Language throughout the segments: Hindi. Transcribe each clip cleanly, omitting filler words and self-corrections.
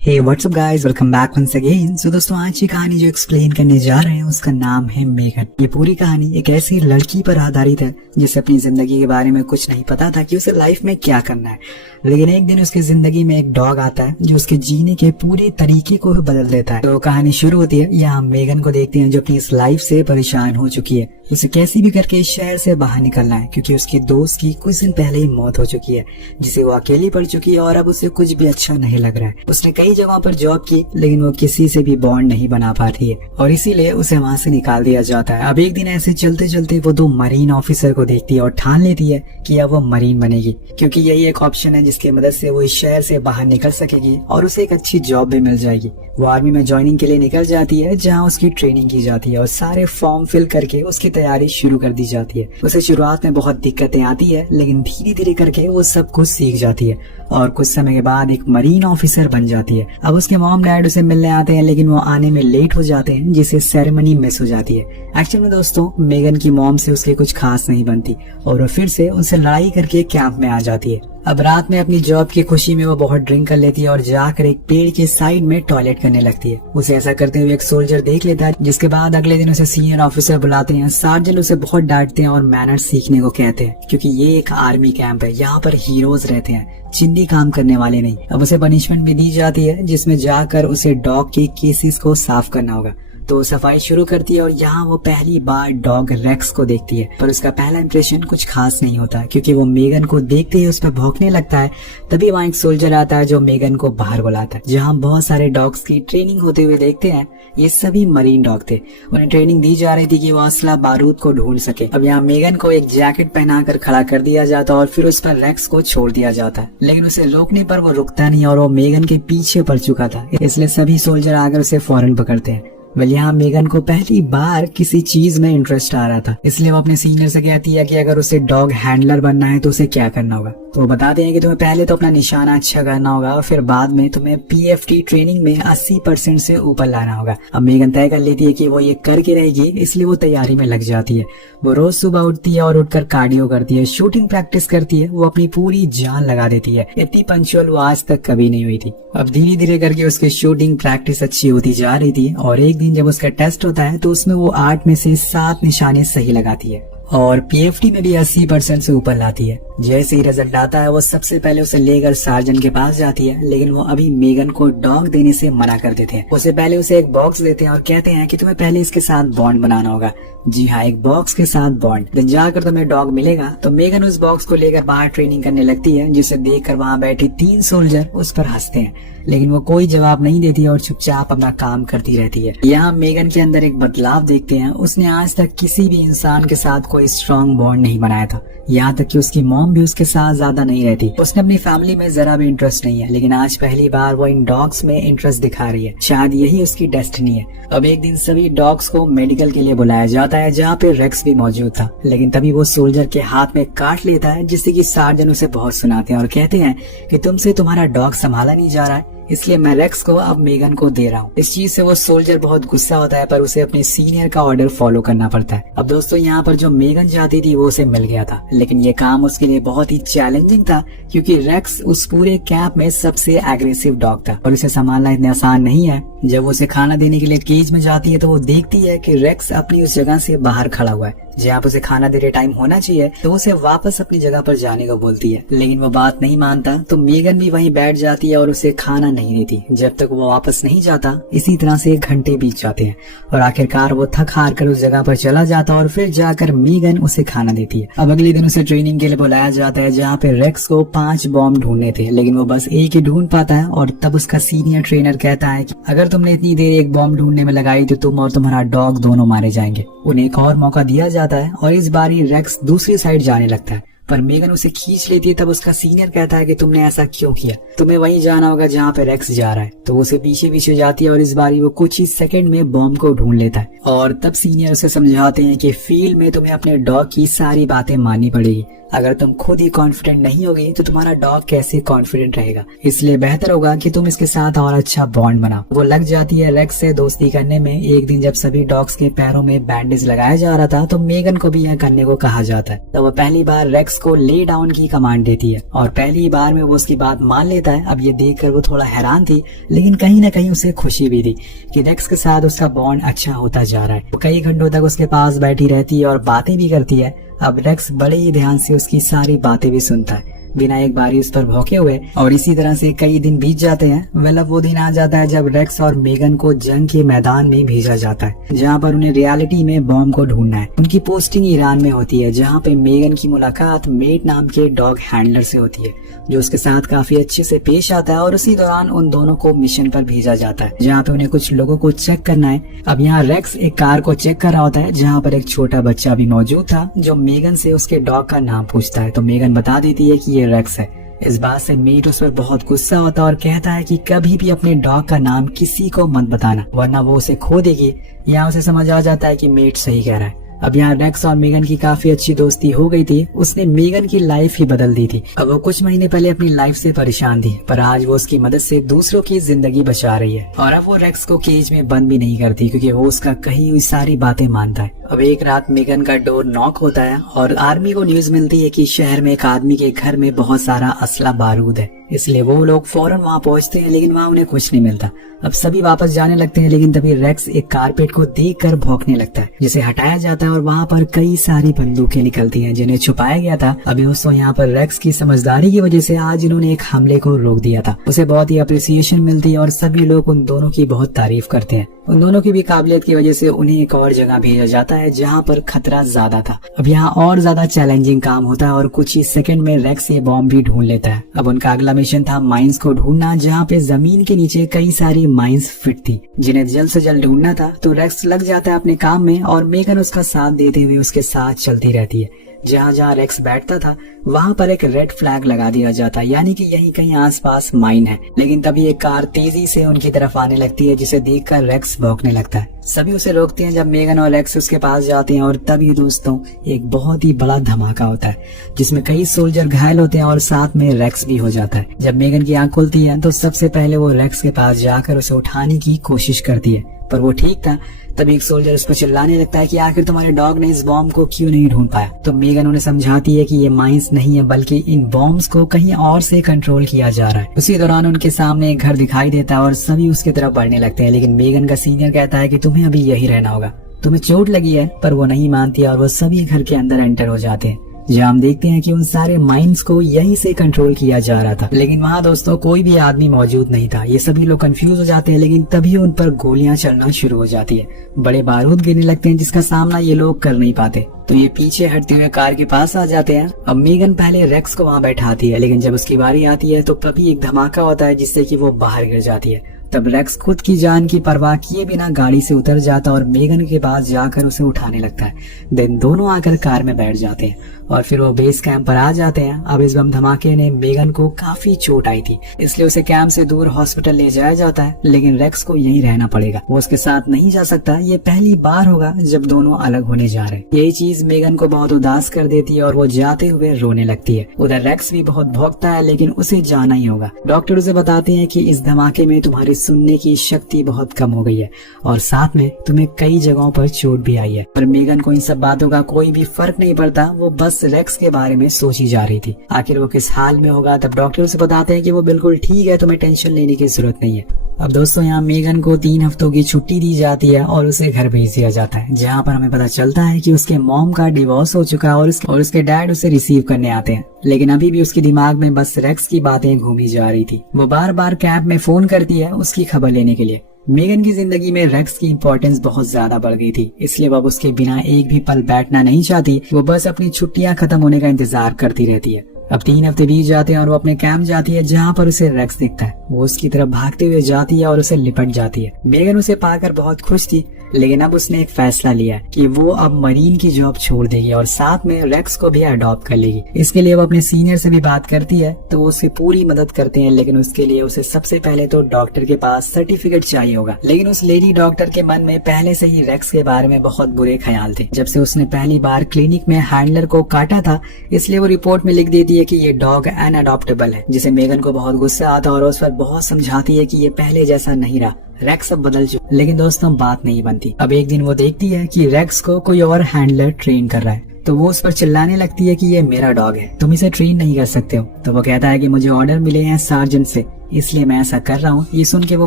हे what's up guys, welcome back once again. So दोस्तों, आज की कहानी जो एक्सप्लेन करने जा रहे हैं उसका नाम है मेगन। ये पूरी कहानी एक ऐसी लड़की पर आधारित है जिसे अपनी जिंदगी के बारे में कुछ नहीं पता था कि उसे लाइफ में क्या करना है, लेकिन एक दिन उसकी जिंदगी में एक डॉग आता है जो उसके जीने के पूरे तरीके को बदल देता है। तो कहानी शुरू होती है। यहाँ मेगन को देखते हैं जो अपनी इस लाइफ से परेशान हो चुकी है। उसे कैसे भी करके इस शहर से बाहर निकलना है क्योंकि उसके दोस्त की कुछ दिन पहले ही मौत हो चुकी है, जिसे वो अकेली पड़ चुकी है और अब उसे कुछ भी अच्छा नहीं लग रहा है। उसने कई जगहों पर जॉब की लेकिन वो किसी से भी बॉन्ड नहीं बना पाती है और इसीलिए उसे वहाँ से निकाल दिया जाता है। अब एक दिन ऐसे चलते चलते वो दो मरीन ऑफिसर को देखती है और ठान लेती है कि अब वो मरीन बनेगी क्योंकि यही एक ऑप्शन है जिसकी मदद से वो इस शहर से बाहर निकल सकेगी और उसे एक अच्छी जॉब भी मिल जाएगी। वो आर्मी में ज्वाइनिंग के लिए निकल जाती है जहाँ उसकी ट्रेनिंग की जाती है और सारे फॉर्म फिल करके उसकी तैयारी शुरू कर दी जाती है। उसे शुरुआत में बहुत दिक्कतें आती है लेकिन धीरे धीरे करके वो सब कुछ सीख जाती है और कुछ समय के बाद एक मरीन ऑफिसर बन जाती है। अब उसके मॉम डैड उसे मिलने आते हैं लेकिन वो आने में लेट हो जाते हैं जिससे सेरेमनी मिस हो जाती है। एक्चुअल में दोस्तों, मेगन की मॉम से उसके कुछ खास नहीं बनती और वो फिर से उनसे लड़ाई करके कैंप में आ जाती है। अब रात में अपनी जॉब की खुशी में वो बहुत ड्रिंक कर लेती है और जाकर एक पेड़ के साइड में टॉयलेट करने लगती है। उसे ऐसा करते हुए एक सोल्जर देख लेता है, जिसके बाद अगले दिन उसे सीनियर ऑफिसर बुलाते हैं। सार्जेंट उसे बहुत डांटते हैं और मैनर्स सीखने को कहते हैं क्योंकि ये एक आर्मी कैंप है, यहाँ पर हीरोज रहते हैं, चिंदी काम करने वाले नहीं। अब उसे पनिशमेंट भी दी जाती है जिसमें जाकर उसे डॉग के केसेस को साफ करना होगा। तो सफाई शुरू करती है और यहाँ वो पहली बार डॉग रेक्स को देखती है, पर उसका पहला इंप्रेशन कुछ खास नहीं होता क्योंकि वो मेगन को देखते ही उस पर भौंकने लगता है। तभी वहाँ एक सोल्जर आता है जो मेगन को बाहर बुलाता है, जहाँ बहुत सारे डॉग्स की ट्रेनिंग होते हुए देखते हैं। ये सभी मरीन डॉग थे। उन्हें ट्रेनिंग दी जा रही थी कि वो असला बारूद को ढूंढ सके। अब यहाँ मेगन को एक जैकेट पहनाकर खड़ा कर दिया जाता और फिर उस पर रेक्स को छोड़ दिया जाता है, लेकिन उसे रोकने पर वो रुकता नहीं और वो मेगन के पीछे पड़ चुका था, इसलिए सभी सोल्जर आकर उसे फौरन पकड़ते हैं। यहाँ मेगन को पहली बार किसी चीज में इंटरेस्ट आ रहा था, इसलिए वो अपने सीनियर से कहती है कि अगर उसे डॉग हैंडलर बनना है तो उसे क्या करना होगा। तो वो बताते हैं कि तुम्हें पहले तो अपना निशाना अच्छा करना होगा और फिर बाद में तुम्हें PFT ट्रेनिंग में 80% से ऊपर लाना होगा। अब मेगन तय कर लेती है कि वो ये करके रहेगी, इसलिए वो तैयारी में लग जाती है। वो रोज सुबह उठती है और उठकर कार्डियो करती है, शूटिंग प्रैक्टिस करती है। वो अपनी पूरी जान लगा देती है। इतनी पंचुअल वो आज तक कभी नहीं हुई थी। अब धीरे धीरे करके उसकी शूटिंग प्रैक्टिस अच्छी होती जा रही थी और एक दिन जब उसका टेस्ट होता है तो उसमें वो 8 में से 7 निशाने सही लगाती है और PFT में भी 80% से ऊपर लाती है। जैसे ही रिजल्ट आता है वो सबसे पहले उसे लेकर सार्जेंट के पास जाती है, लेकिन वो अभी मेगन को डॉग देने से मना कर देते हैं। उससे पहले उसे एक बॉक्स देते हैं और कहते हैं कि तुम्हें पहले इसके साथ बॉन्ड बनाना होगा। जी हाँ, एक बॉक्स के साथ बॉन्ड, दिन जाकर तुम्हें डॉग मिलेगा। तो मेगन उस बॉक्स को लेकर बाहर ट्रेनिंग करने लगती है, जिसे देखकर वहाँ बैठे 3 सोल्जर उस पर हंसते हैं, लेकिन वो कोई जवाब नहीं देती और चुपचाप अपना काम करती रहती है। यहाँ मेगन के अंदर एक बदलाव देखते हैं। उसने आज तक किसी भी इंसान के साथ कोई स्ट्रॉन्ग बॉन्ड नहीं बनाया था, यहाँ तक कि उसकी मॉम भी उसके साथ ज्यादा नहीं रहती। उसने अपनी फैमिली में जरा भी इंटरेस्ट नहीं है, लेकिन आज पहली बार वो इन डॉग्स में इंटरेस्ट दिखा रही है। शायद यही उसकी डेस्टिनी है। अब एक दिन सभी डॉग्स को मेडिकल के लिए बुलाया जाता है, जहाँ पे रेक्स भी मौजूद था, लेकिन तभी वो सोल्जर के हाथ में काट लेता है, जिससे कि सार्जन उसे बहुत सुनाते हैं और कहते हैं कि तुमसे तुम्हारा डॉग संभाला नहीं जा रहा है, इसलिए मैं रेक्स को अब मेगन को दे रहा हूँ। इस चीज से वो सोल्जर बहुत गुस्सा होता है, पर उसे अपने सीनियर का ऑर्डर फॉलो करना पड़ता है। अब दोस्तों, यहाँ पर जो मेगन चाहती थी वो उसे मिल गया था, लेकिन ये काम उसके लिए बहुत ही चैलेंजिंग था क्योंकि रेक्स उस पूरे कैंप में सबसे एग्रेसिव डॉग था और उसे संभालना इतना आसान नहीं है। जब वो उसे खाना देने के लिए केज में जाती है तो वो देखती है कि रेक्स अपनी उस जगह से बाहर खड़ा हुआ है जहाँ उसे खाना देने टाइम होना चाहिए, तो उसे वापस अपनी जगह पर जाने को बोलती है, लेकिन वो बात नहीं मानता। तो मेगन भी वहीं बैठ जाती है और उसे खाना नहीं देती जब तक वो वापस नहीं जाता। इसी तरह से घंटे बीत जाते हैं और आखिरकार वो थक हार कर उस जगह पर चला जाता और फिर जाकर मेगन उसे खाना देती है। अब अगले दिन उसे ट्रेनिंग के लिए बुलाया जाता है, जहाँ पे रेक्स को 5 बॉम्ब ढूंढने थे, लेकिन वो बस एक ही ढूंढ पाता है। और तब उसका सीनियर ट्रेनर कहता है कि अगर तुमने इतनी देर एक बॉम्ब ढूंढने में लगाई तो तुम और तुम्हारा डॉग दोनों मारे जाएंगे। उन्हें एक और मौका दिया जाता है और इस बार रेक्स दूसरी साइड जाने लगता है, पर मेगन उसे खींच लेती है। तब उसका सीनियर कहता है कि तुमने ऐसा क्यों किया, तुम्हें वहीं जाना होगा जहाँ पे रेक्स जा रहा है। तो वो उसे पीछे पीछे जाती है और इस बार वो कुछ ही सेकंड में बॉम्ब को ढूंढ लेता है और तब सीनियर उसे समझाते हैं कि फील्ड में तुम्हें अपने डॉग की सारी बातें माननी पड़ेगी। अगर तुम खुद ही कॉन्फिडेंट नहीं होगी तो तुम्हारा डॉग कैसे कॉन्फिडेंट रहेगा। इसलिए बेहतर होगा कि तुम इसके साथ और अच्छा बॉन्ड बनाओ। वो लग जाती है रेक्स से दोस्ती करने में। एक दिन जब सभी डॉग्स के पैरों में बैंडेज लगाया जा रहा था तो मेगन को भी यह करने को कहा जाता है। तो वो पहली बार रेक्स को ले डाउन की कमांड देती है और पहली बार में वो उसकी बात मान लेता है। अब ये देखकर वो थोड़ा हैरान थी, लेकिन कहीं ना कहीं उसे खुशी भी थी कि रेक्स के साथ उसका बॉन्ड अच्छा होता जा रहा है। वो कई घंटों तक उसके पास बैठी रहती है और बातें भी करती है। अब रेक्स बड़े ही ध्यान से उसकी सारी बातें भी सुनता है, बिना एक बारी उस पर भौंके हुए। और इसी तरह से कई दिन बीत जाते हैं। वेल अब वो दिन आ जाता है जब रेक्स और मेगन को जंग के मैदान में भेजा जाता है, जहाँ पर उन्हें रियलिटी में बॉम्ब को ढूंढना है। उनकी पोस्टिंग ईरान में होती है, जहाँ पे मेगन की मुलाकात मेट नाम के डॉग हैंडलर से होती है, जो उसके साथ काफी अच्छे से पेश आता है। और उसी दौरान उन दोनों को मिशन पर भेजा जाता है, जहाँ पे उन्हें कुछ लोगों को चेक करना है। अब यहाँ रेक्स एक कार को चेक कर रहा होता है, जहाँ पर एक छोटा बच्चा भी मौजूद था, जो मेगन से उसके डॉग का नाम पूछता है। तो मेगन बता देती है कि ये रेक्स है। इस बात से मीट उस पर बहुत गुस्सा होता है और कहता है कि कभी भी अपने डॉग का नाम किसी को मत बताना, वरना वो उसे खो देगी। यहाँ उसे समझ आ जाता है कि मीट सही कह रहा है। अब यहाँ रेक्स और मेगन की काफी अच्छी दोस्ती हो गई थी। उसने मेगन की लाइफ ही बदल दी थी। अब वो कुछ महीने पहले अपनी लाइफ से परेशान थी, पर आज वो उसकी मदद से दूसरों की जिंदगी बचा रही है। और अब वो रेक्स को केज में बंद भी नहीं करती, क्योंकि वो उसका कही हुई सारी बातें मानता है। अब एक रात मेगन का डोर नॉक होता है और आर्मी को न्यूज मिलती है कि शहर में एक आदमी के घर में बहुत सारा असला बारूद है। इसलिए वो लोग फौरन वहाँ पहुँचते हैं, लेकिन वहाँ उन्हें कुछ नहीं मिलता। अब सभी वापस जाने लगते हैं, लेकिन तभी रेक्स एक कारपेट को देखकर भौंकने लगता है, जिसे हटाया जाता है और वहाँ पर कई सारी बंदूकें निकलती हैं, जिन्हें छुपाया गया था। अभी दोस्तों यहाँ पर रेक्स की समझदारी की वजह से आज इन्होंने एक हमले को रोक दिया था। उसे बहुत ही अप्रिसिएशन मिलती है और सभी लोग उन दोनों की बहुत तारीफ करते हैं। उन दोनों की भी काबिलियत की वजह से उन्हें एक और जगह भेजा जाता है, जहाँ पर खतरा ज्यादा था। अब यहाँ और ज्यादा चैलेंजिंग काम होता है और कुछ ही सेकंड में रेक्स ये बॉम्ब भी ढूंढ लेता है। अब उनका अगला मिशन था माइंस को ढूंढना, जहाँ पे जमीन के नीचे कई सारी माइंस फिट थी, जिन्हें जल्द से जल्द ढूंढना था। तो रेक्स लग जाता है अपने काम में और मेगन उसका साथ देते हुए उसके साथ चलती रहती है। जहाँ जहाँ रेक्स बैठता था वहाँ पर एक रेड फ्लैग लगा दिया जाता है, यानी कि यहीं कहीं आसपास माइन है। लेकिन तभी एक कार तेजी से उनकी तरफ आने लगती है, जिसे देखकर रेक्स भौंकने लगता है। सभी उसे रोकते हैं जब मेगन और रेक्स उसके पास जाते हैं और तभी दोस्तों एक बहुत ही बड़ा धमाका होता है, जिसमें कई सोल्जर घायल होते हैं और साथ में रेक्स भी हो जाता है। जब मेगन की आंख खुलती है तो सबसे पहले वो रेक्स के पास जाकर उसे उठाने की कोशिश करती है, पर वो ठीक था। तभी एक सोल्जर उस पर चिल्लाने लगता है कि आखिर तुम्हारे डॉग ने इस बॉम्ब को क्यों नहीं ढूंढ पाया। तो मेगन उन्हें समझाती है कि ये माइंस नहीं है, बल्कि इन बॉम्ब्स को कहीं और से कंट्रोल किया जा रहा है। उसी दौरान उनके सामने एक घर दिखाई देता है और सभी उसकी तरफ बढ़ने लगते हैं, लेकिन मेगन का सीनियर कहता है कि तुम्हें अभी यही रहना होगा, तुम्हें चोट लगी है। पर वो नहीं मानती और वो सभी घर के अंदर एंटर हो जाते हैं, जहाँ हम देखते हैं कि उन सारे माइंस को यहीं से कंट्रोल किया जा रहा था। लेकिन वहाँ दोस्तों कोई भी आदमी मौजूद नहीं था। ये सभी लोग कंफ्यूज हो जाते हैं, लेकिन तभी उन पर गोलियां चलना शुरू हो जाती है। बड़े बारूद गिरने लगते हैं, जिसका सामना ये लोग कर नहीं पाते। तो ये पीछे हटते हुए कार के पास आ जाते हैं। अब मेगन पहले रेक्स को वहाँ बैठाती है, लेकिन जब उसकी बारी आती है तो तभी एक धमाका होता है, जिससे कि वो बाहर गिर जाती है। तब रेक्स खुद की जान की परवाह किए बिना गाड़ी से उतर जाता और मेगन के पास जाकर उसे उठाने लगता है। देन दोनों आकर कार में बैठ जाते हैं और फिर वो बेस कैंप पर आ जाते हैं। अब इस बम धमाके ने मेगन को काफी चोट आई थी, इसलिए उसे कैंप से दूर हॉस्पिटल ले जाया जाता है, लेकिन रेक्स को यहीं रहना पड़ेगा। वो उसके साथ नहीं जा सकता। ये पहली बार होगा जब दोनों अलग होने जा रहे हैं। यही चीज मेगन को बहुत उदास कर देती है और वो जाते हुए रोने लगती है। उधर रेक्स भी बहुत भौंकता है, लेकिन उसे जाना ही होगा। डॉक्टर उसे बताते हैं कि इस धमाके में तुम्हारी सुनने की शक्ति बहुत कम हो गई है और साथ में तुम्हें कई जगहों पर चोट भी आई है। पर मेगन को इन सब बातों का कोई भी फर्क नहीं पड़ता। वो बस रेक्स के बारे में सोची जा रही थी, आखिर वो किस हाल में होगा। तब डॉक्टर उसे बताते हैं कि वो बिल्कुल ठीक है, तुम्हें टेंशन लेने की जरूरत नहीं है। अब दोस्तों यहाँ मेगन को 3 हफ्तों की छुट्टी दी जाती है और उसे घर भेज दिया जाता है, जहाँ पर हमें पता चलता है कि उसके मॉम का डिवोर्स हो चुका है और उसके डैड उसे रिसीव करने आते हैं। लेकिन अभी भी उसके दिमाग में बस रेक्स की बातें घूमी जा रही थी। वो बार बार कैब में फोन करती है उसकी खबर लेने के लिए। मेगन की जिंदगी में रेक्स की इम्पोर्टेंस बहुत ज्यादा बढ़ गई थी, इसलिए वो उसके बिना एक भी पल बैठना नहीं चाहती। वो बस अपनी छुट्टियां खत्म होने का इंतजार करती रहती है। अब 3 हफ्ते बीत जाते हैं और वो अपने कैंप जाती है, जहाँ पर उसे रेक्स दिखता है। वो उसकी तरफ भागते हुए जाती है और उसे लिपट जाती है। मेगन उसे पाकर बहुत खुश थी, लेकिन अब उसने एक फैसला लिया कि वो अब मरीन की जॉब छोड़ देगी और साथ में रेक्स को भी अडॉप्ट कर लेगी। इसके लिए वो अपने सीनियर से भी बात करती है तो वो उसकी पूरी मदद करते हैं, लेकिन उसके लिए उसे सबसे पहले तो डॉक्टर के पास सर्टिफिकेट चाहिए होगा। लेकिन उस लेडी डॉक्टर के मन में पहले से ही रेक्स के बारे में बहुत बुरे ख्याल थे। जब से उसने पहली बार क्लिनिक में हैंडलर को काटा था, इसलिए वो रिपोर्ट में लिख देती है कि ये डॉग अनअडॉप्टेबल है, जिसे मेगन को बहुत गुस्सा आता है और उस पर बहुत समझाती है कि ये पहले जैसा नहीं रहा, रेक्स अब बदल चुका। लेकिन दोस्तों बात नहीं बनती। अब एक दिन वो देखती है कि रेक्स को कोई और हैंडलर ट्रेन कर रहा है, तो वो उस पर चिल्लाने लगती है कि ये मेरा डॉग है, तुम इसे ट्रेन नहीं कर सकते हो। तो वो कहता है कि मुझे ऑर्डर मिले हैं सार्जेंट से, इसलिए मैं ऐसा कर रहा हूँ। ये सुन के वो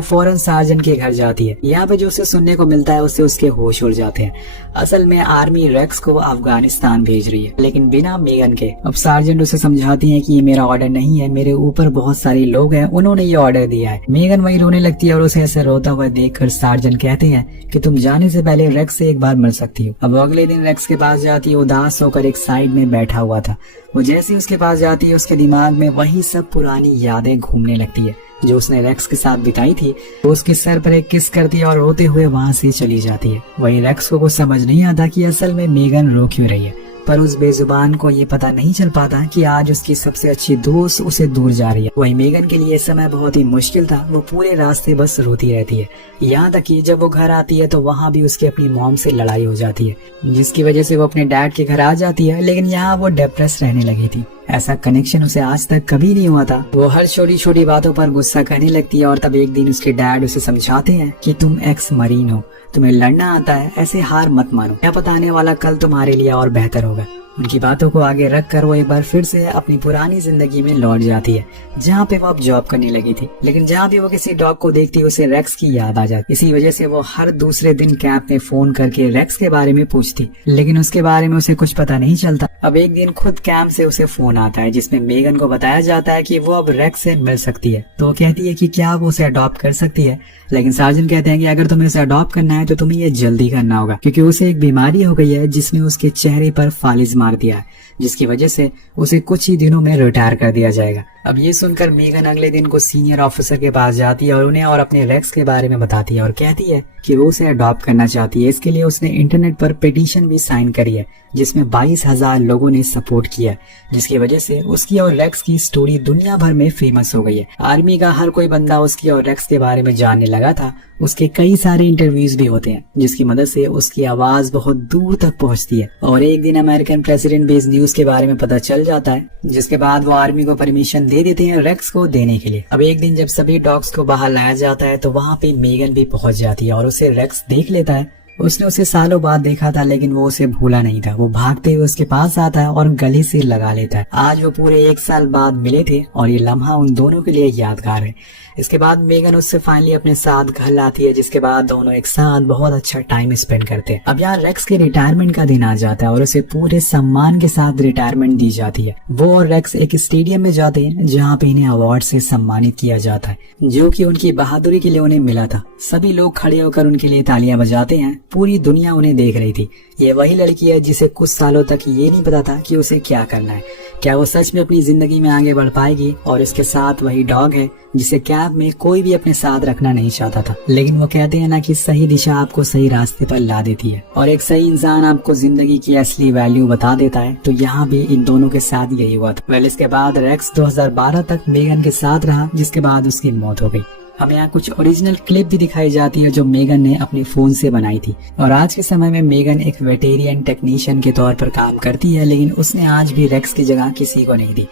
फौरन सार्जेंट के घर जाती है। यहाँ पे जो उसे सुनने को मिलता है उससे उसके होश उड़ जाते हैं। असल में आर्मी रेक्स को अफगानिस्तान भेज रही है, लेकिन बिना मेगन के। अब सार्जेंट उसे समझाती है कि ये मेरा ऑर्डर नहीं है, मेरे ऊपर बहुत सारे लोग हैं, उन्होंने ये ऑर्डर दिया है। मेगन वही रोने लगती है और उसे ऐसे रोता हुआ देखकर सार्जेंट कहते हैं कि तुम जाने से पहले रेक्स से एक बार मिल सकती हो। अब अगले दिन रेक्स के पास जाती है, उदास होकर एक साइड में बैठा हुआ था। वो जैसे ही उसके पास जाती है उसके दिमाग में वही सब पुरानी यादें घूमने लगती है जो उसने रेक्स के साथ बिताई थी। वो उसके सर पर एक किस करती है और रोते हुए वहाँ से चली जाती है। वही रेक्स को कुछ समझ नहीं आता कि असल में मेगन रो क्यों रही है, पर उस बेजुबान को ये पता नहीं चल पाता कि आज उसकी सबसे अच्छी दोस्त उसे दूर जा रही है। वही मेगन के लिए समय बहुत ही मुश्किल था। वो पूरे रास्ते बस रोती रहती है, यहाँ तक कि जब वो घर आती है तो वहाँ भी उसकी अपनी मॉम से लड़ाई हो जाती है, जिसकी वजह से वो अपने डैड के घर आ जाती है। लेकिन यहाँ वो डिप्रेस रहने लगी थी। ऐसा कनेक्शन उसे आज तक कभी नहीं हुआ था। वो हर छोटी छोटी बातों पर गुस्सा करने लगती है और तब एक दिन उसके डैड उसे समझाते हैं कि तुम एक्स मरीन हो, तुम्हें लड़ना आता है, ऐसे हार मत मानो, क्या पता आने वाला कल तुम्हारे लिए और बेहतर होगा। उनकी बातों को आगे रखकर वो एक बार फिर से अपनी पुरानी जिंदगी में लौट जाती है, जहाँ पे वो अब जॉब करने लगी थी। लेकिन जहाँ भी वो किसी डॉग को देखती है उसे रेक्स की याद आ जाती। इसी वजह से वो हर दूसरे दिन कैंप में फोन करके रेक्स के बारे में पूछती, लेकिन उसके बारे में उसे कुछ पता नहीं चलता। अब एक दिन खुद कैंप से उसे फोन आता है जिसमें मेगन को बताया जाता है कि वो अब रेक्स से मिल सकती है। तो वो कहती है कि क्या वो उसे अडॉप्ट कर सकती है, लेकिन सार्जन कहते हैं कि अगर तुम्हें उसे अडॉप्ट करना है तो तुम्हें ये जल्दी करना होगा, क्योंकि उसे एक बीमारी हो गई है जिसने उसके चेहरे पर फालिज मार दिया है, जिसकी वजह से उसे कुछ ही दिनों में रिटायर कर दिया जाएगा। अब ये सुनकर मेगन अगले दिन को सीनियर ऑफिसर के पास जाती है और उन्हें और अपने रेक्स के बारे में बताती है और कहती है कि वो उसे अडॉप्ट करना चाहती है। इसके लिए उसने इंटरनेट पर पिटीशन भी साइन करी है जिसमें 22,000 लोगों ने सपोर्ट किया, जिसकी वजह से उसकी और रेक्स की स्टोरी दुनिया भर में फेमस हो गई है। आर्मी का हर कोई बंदा उसकी और रेक्स के बारे में जानने लगा था। उसके कई सारे इंटरव्यूज भी होते हैं जिसकी मदद से उसकी आवाज बहुत दूर तक पहुंचती है। और एक दिन अमेरिकन प्रेसिडेंट बेस्ड न्यूज के बारे में पता चल जाता है, जिसके बाद वो आर्मी को परमिशन दे देते हैं रेक्स को देने के लिए। अब एक दिन जब सभी डॉग्स को बाहर लाया जाता है तो वहाँ पे मेगन भी पहुंच जाती है और उसे रेक्स देख लेता है। उसने उसे सालों बाद देखा था लेकिन वो उसे भूला नहीं था। वो भागते हुए उसके पास आता है और गले से लगा लेता है। आज वो पूरे 1 साल बाद मिले थे और ये लम्हा उन दोनों के लिए यादगार है। इसके बाद मेगन उससे फाइनली अपने साथ घर लाती है, जिसके बाद दोनों एक साथ बहुत अच्छा टाइम स्पेंड करते हैं। अब यार रेक्स के रिटायरमेंट का दिन आ जाता है और उसे पूरे सम्मान के साथ रिटायरमेंट दी जाती है। वो और रेक्स एक स्टेडियम में जाते हैं जहाँ पे इन्हें अवार्ड से सम्मानित किया जाता है, जो कि उनकी बहादुरी के लिए उन्हें मिला था। सभी लोग खड़े होकर उनके लिए तालियां बजाते हैं। पूरी दुनिया उन्हें देख रही थी। ये वही लड़की है जिसे कुछ सालों तक ये नहीं पता था कि उसे क्या करना है, क्या वो सच में अपनी जिंदगी में आगे बढ़ पाएगी। और इसके साथ वही डॉग है जिसे कैब में कोई भी अपने साथ रखना नहीं चाहता था। लेकिन वो कहते हैं ना कि सही दिशा आपको सही रास्ते पर ला देती है और एक सही इंसान आपको जिंदगी की असली वैल्यू बता देता है। तो यहाँ भी इन दोनों के साथ यही हुआ था। वेल इसके बाद रेक्स 2012 तक मेगन के साथ रहा, जिसके बाद उसकी मौत हो गई। हमें यहाँ कुछ ओरिजिनल क्लिप भी दिखाई जाती है जो मेगन ने अपने फोन से बनाई थी। और आज के समय में मेगन एक वेटेरियन टेक्नीशियन के तौर पर काम करती है, लेकिन उसने आज भी रेक्स की जगह किसी को नहीं दी।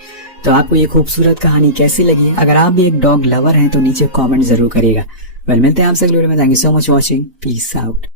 तो आपको ये खूबसूरत कहानी कैसी लगी? अगर आप भी एक डॉग लवर हैं तो नीचे कमेंट जरूर करिएगा। वेल मिलते हैं आपसे अगली वीडियो में। Thank you so much watching. Peace out.